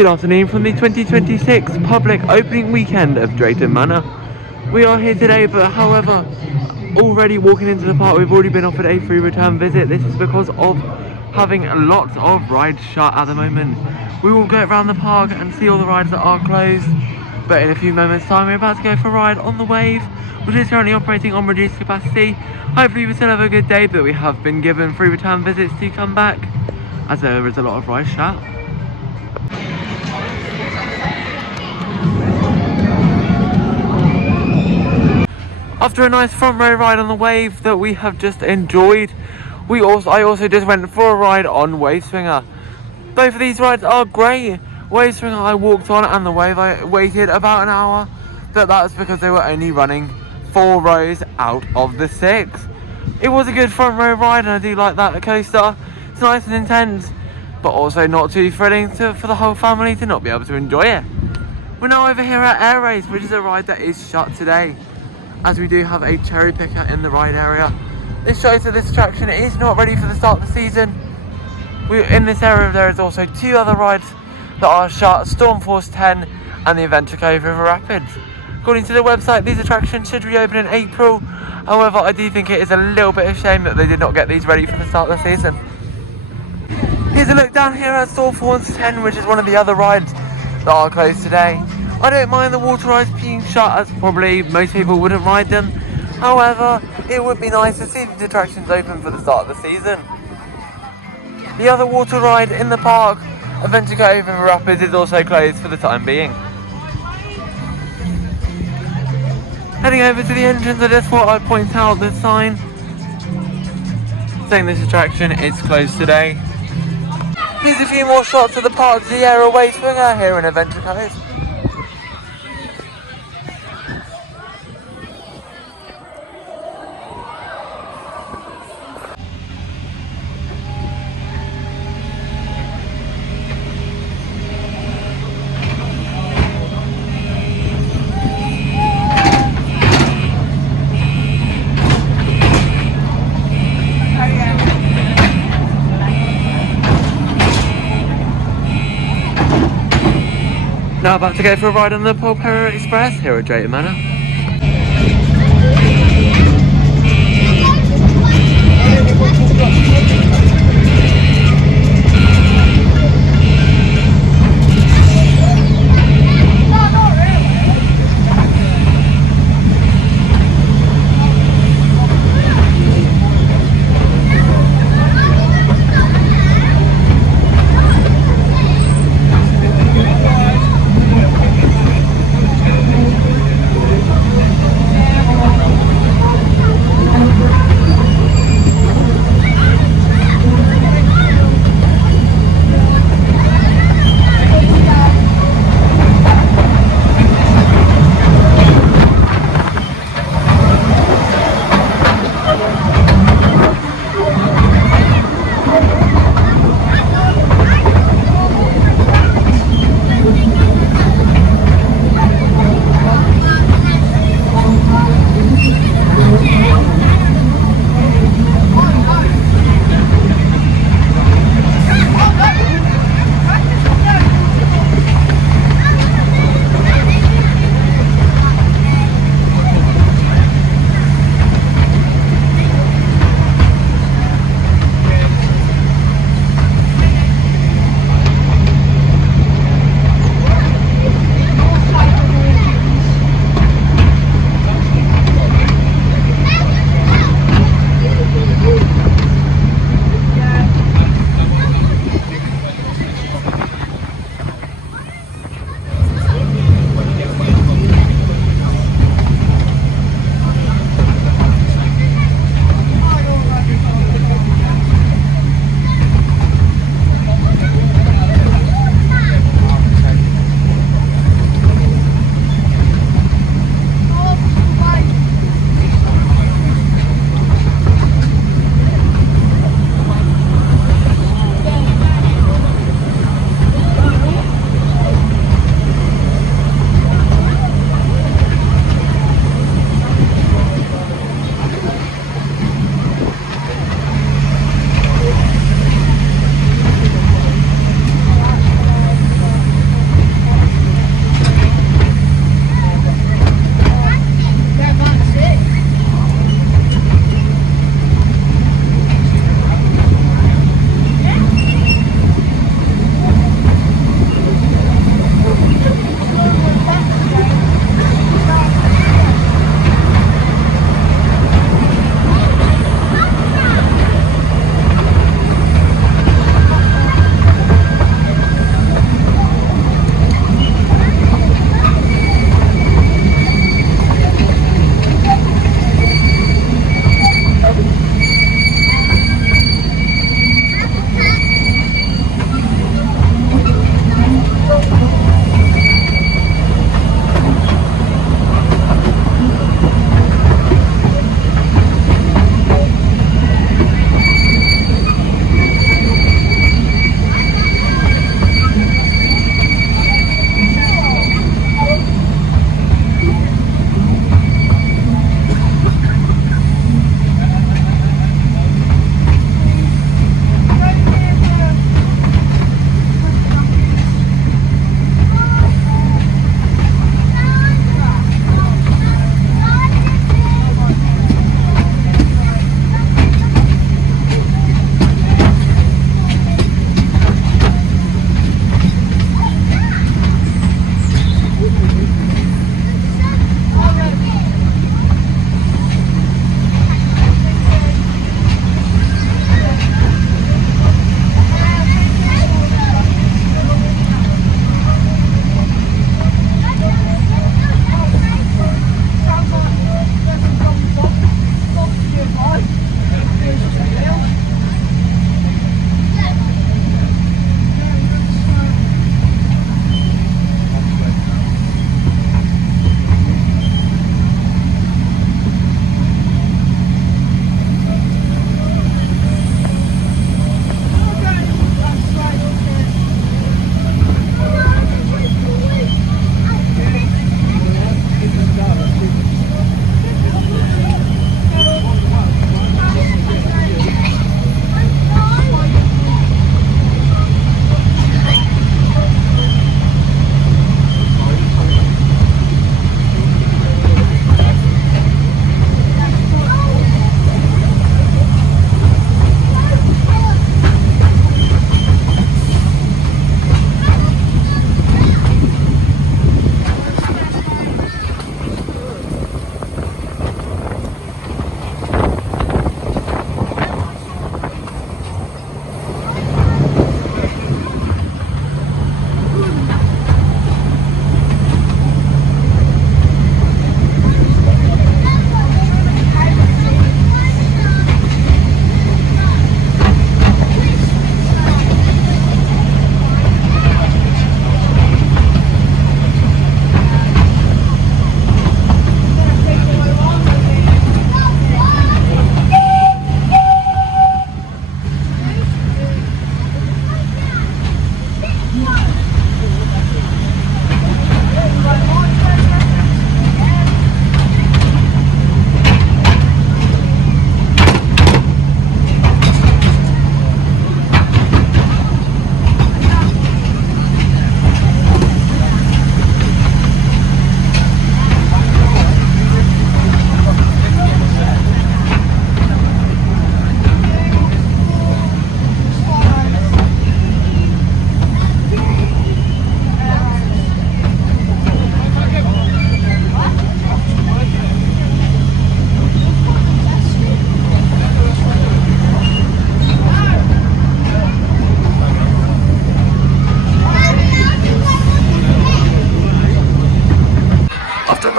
Good afternoon from the 2026 public opening weekend of Drayton Manor. We are here today, but however, already walking into the park, we've already been offered a free return visit. This is because of having lots of rides shut at the moment. We will go around the park and see all the rides that are closed, but in a few moments time we're about to go for a ride on the Wave, which is currently operating on reduced capacity. Hopefully we still have a good day, but we have been given free return visits to come back, as there is a lot of rides shut. After a nice front row ride on the Wave that we have just enjoyed, I also just went for a ride on Wave Swinger. Both of these rides are great. Wave Swinger I walked on, and the Wave I waited about an hour, but that's because they were only running 4 rows out of the 6. It was a good front row ride, and I do like that coaster. It's nice and intense, but also not too thrilling for the whole family to not be able to enjoy it. We're now over here at Air Race, which is a ride that is shut today, as we do have a cherry picker in the ride area. This shows that this attraction is not ready for the start of the season. In this area there is also 2 other rides that are shut, Storm Force 10 and the Adventure Cove River Rapids. According to the website, these attractions should reopen in April. However, I do think it is a little bit of a shame that they did not get these ready for the start of the season. Here's a look down here at Storm Force 10, which is one of the other rides that are closed today. I don't mind the water rides being shut, as probably most people wouldn't ride them. However, it would be nice to see these attractions open for the start of the season. The other water ride in the park, Adventure Cove River Rapids, is also closed for the time being. Heading over to the entrance, I just thought I'd point out the sign saying this attraction is closed today. Here's a few more shots of the park's Sierra Wave Swinger here in Adventure Cove. Now about to go for a ride on the Polperro Express here at Drayton Manor.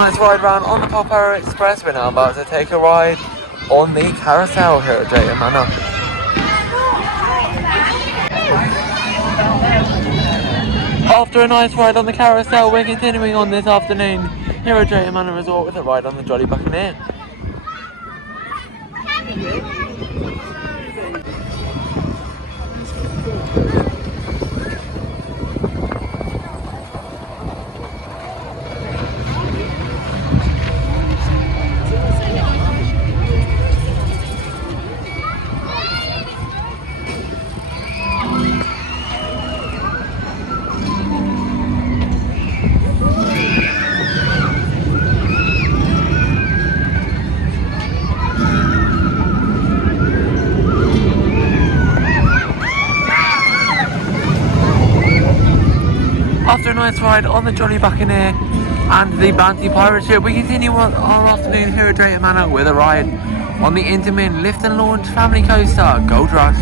Nice ride round on the Popper Express. We're now about to take a ride on the carousel here at Drayton Manor. After a nice ride on the carousel, we're continuing on this afternoon here at Drayton Manor Resort with a ride on the Jolly Buccaneer. After a nice ride on the Jolly Buccaneer and the Bounty Pirate Ship, we continue on our afternoon here at Drayton Manor with a ride on the Intamin Lift and Launch Family Coaster Gold Rush.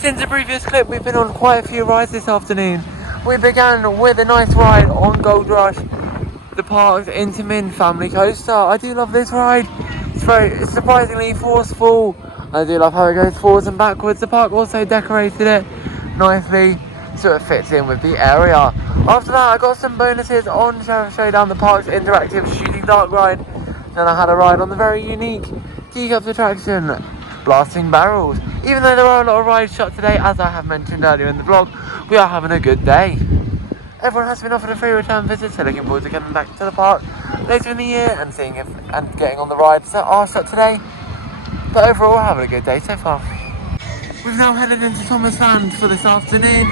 Since the previous clip, we've been on quite a few rides this afternoon. We began with a nice ride on Gold Rush, the park's Intamin Family Coaster. I do love this ride. It's surprisingly forceful. I do love how it goes forwards and backwards. The park also decorated it nicely so it fits in with the area. After that, I got some bonuses on Sheriff Showdown, the park's interactive shooting dark ride. Then I had a ride on the very unique teacups attraction, Blasting Barrels. Even though there are a lot of rides shut today, as I have mentioned earlier in the vlog, we are having a good day. Everyone has been offered a free return visit, so looking forward to coming back to the park later in the year and seeing if and getting on the rides that are shut today. But overall, having a good day so far. We've now headed into Thomas Land for this afternoon,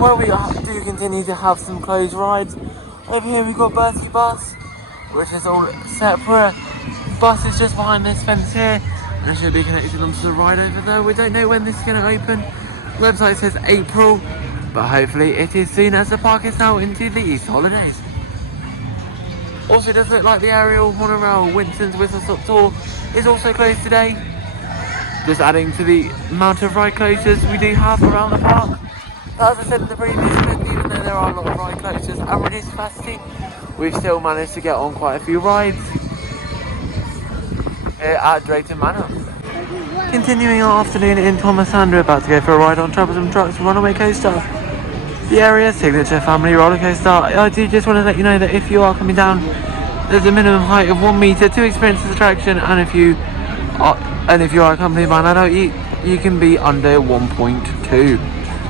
where we do continue to have some closed rides. Over here we've got Bertie Bus, which is all separate. Bus is just behind this fence here, and it should be connected onto the ride over there. We don't know when this is going to open. The website says April. But hopefully it is soon, as the park is now into the Easter holidays. Also, it does look like the aerial monorail Winston's Whistle Stop Tour is also closed today. Just adding to the amount of ride closures we do have around the park. As I said in the previous clip, even though there are a lot of ride closures and reduced capacity, we've still managed to get on quite a few rides here at Drayton Manor. Continuing our afternoon in Thomas Land, we're about to go for a ride on Troublesome Trucks Runaway Coaster, the area's signature family roller coaster. I do just want to let you know that if you are coming down, there's a minimum height of 1 metre to experience this attraction, and if you are accompanied by an adult, you can be under 1.2.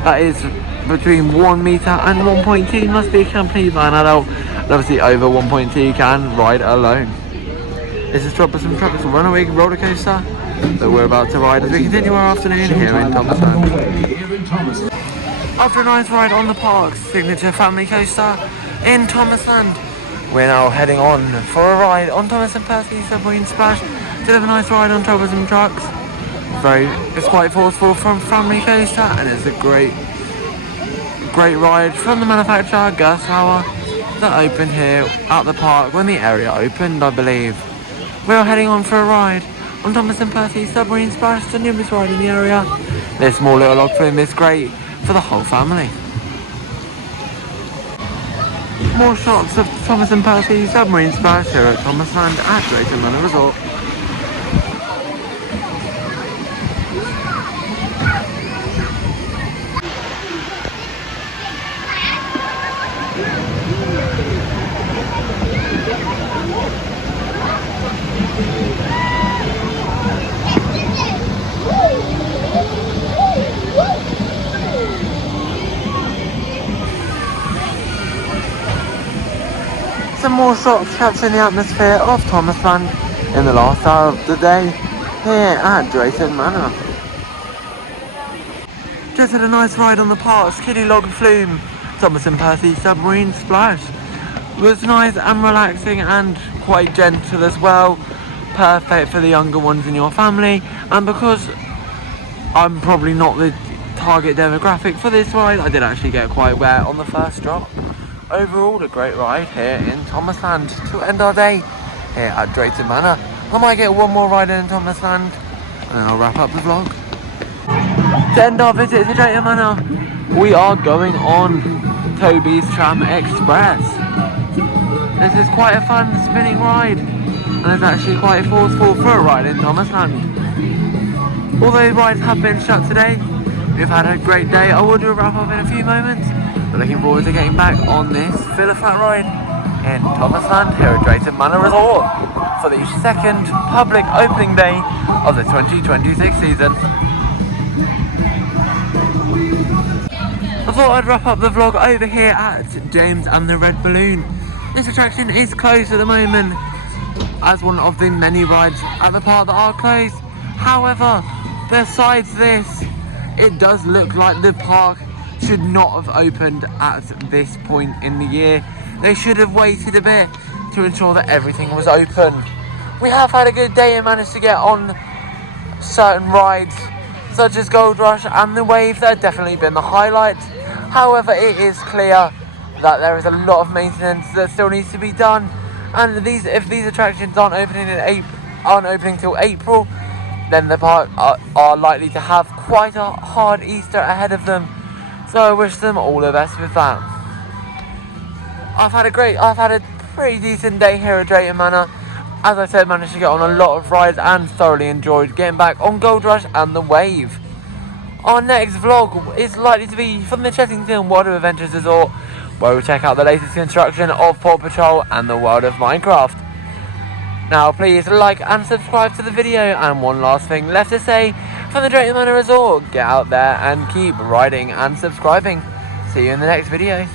That is between 1 metre and 1.2 must be accompanied by an adult, and obviously over 1.2 you can ride alone. This is Troublesome Trucks Runaway roller coaster that we're about to ride as we continue our afternoon here in Thomas Land. After a nice ride on the park's signature family coaster in Thomas Land, we're now heading on for a ride on Thomas and Percy Submarine Splash. Did have a nice ride on Troublesome Trucks. It's quite forceful from family coaster, and it's a great ride from the manufacturer Gus Power that opened here at the park when the area opened, I believe. We're heading on for a ride on Thomas and Percy Submarine Splash, the newest ride in the area. This small little log flume is great for the whole family. More shots of Thomas and Percy Submarine Splash here at Thomas Land at Drayton Manor Resort. Some more shots capturing the atmosphere of Thomas Land in the last hour of the day here at Drayton Manor. Just had a nice ride on the park's kiddie log flume, Thomas and Percy Submarine Splash. It was nice and relaxing and quite gentle as well. Perfect for the younger ones in your family, and because I'm probably not the target demographic for this ride, I did actually get quite wet on the first drop. Overall, a great ride here in Thomas Land to end our day here at Drayton Manor. I might get one more ride in Thomas Land and then I'll wrap up the vlog. To end our visit to Drayton Manor, we are going on Toby's Tram Express. This is quite a fun spinning ride, and it's actually quite forceful for a ride in Thomasland. Although rides have been shut today, we've had a great day. I will do a wrap up in a few moments, but looking forward to getting back on this Fill Flat ride in Thomasland here at Drayton Manor Resort for the second public opening day of the 2026 season. I thought I'd wrap up the vlog over here at James and the Red Balloon. This attraction is closed at the moment as one of the many rides at the park that are closed. However, besides this, it does look like the park should not have opened at this point in the year. They should have waited a bit to ensure that everything was open. We have had a good day and managed to get on certain rides such as Gold Rush and the Wave. That have definitely been the highlights. However, it is clear that there is a lot of maintenance that still needs to be done, and if these attractions aren't opening till April, then the park are likely to have quite a hard Easter ahead of them. So I wish them all the best with that. I've had a pretty decent day here at Drayton Manor. As I said, managed to get on a lot of rides and thoroughly enjoyed getting back on Gold Rush and the Wave. Our next vlog is likely to be from the Chessington World of Adventures Resort, where we'll check out the latest construction of Paw Patrol and the world of Minecraft. Now please like and subscribe to the video, and one last thing left to say from the Drayton Manor Resort: get out there and keep riding and subscribing. See you in the next video.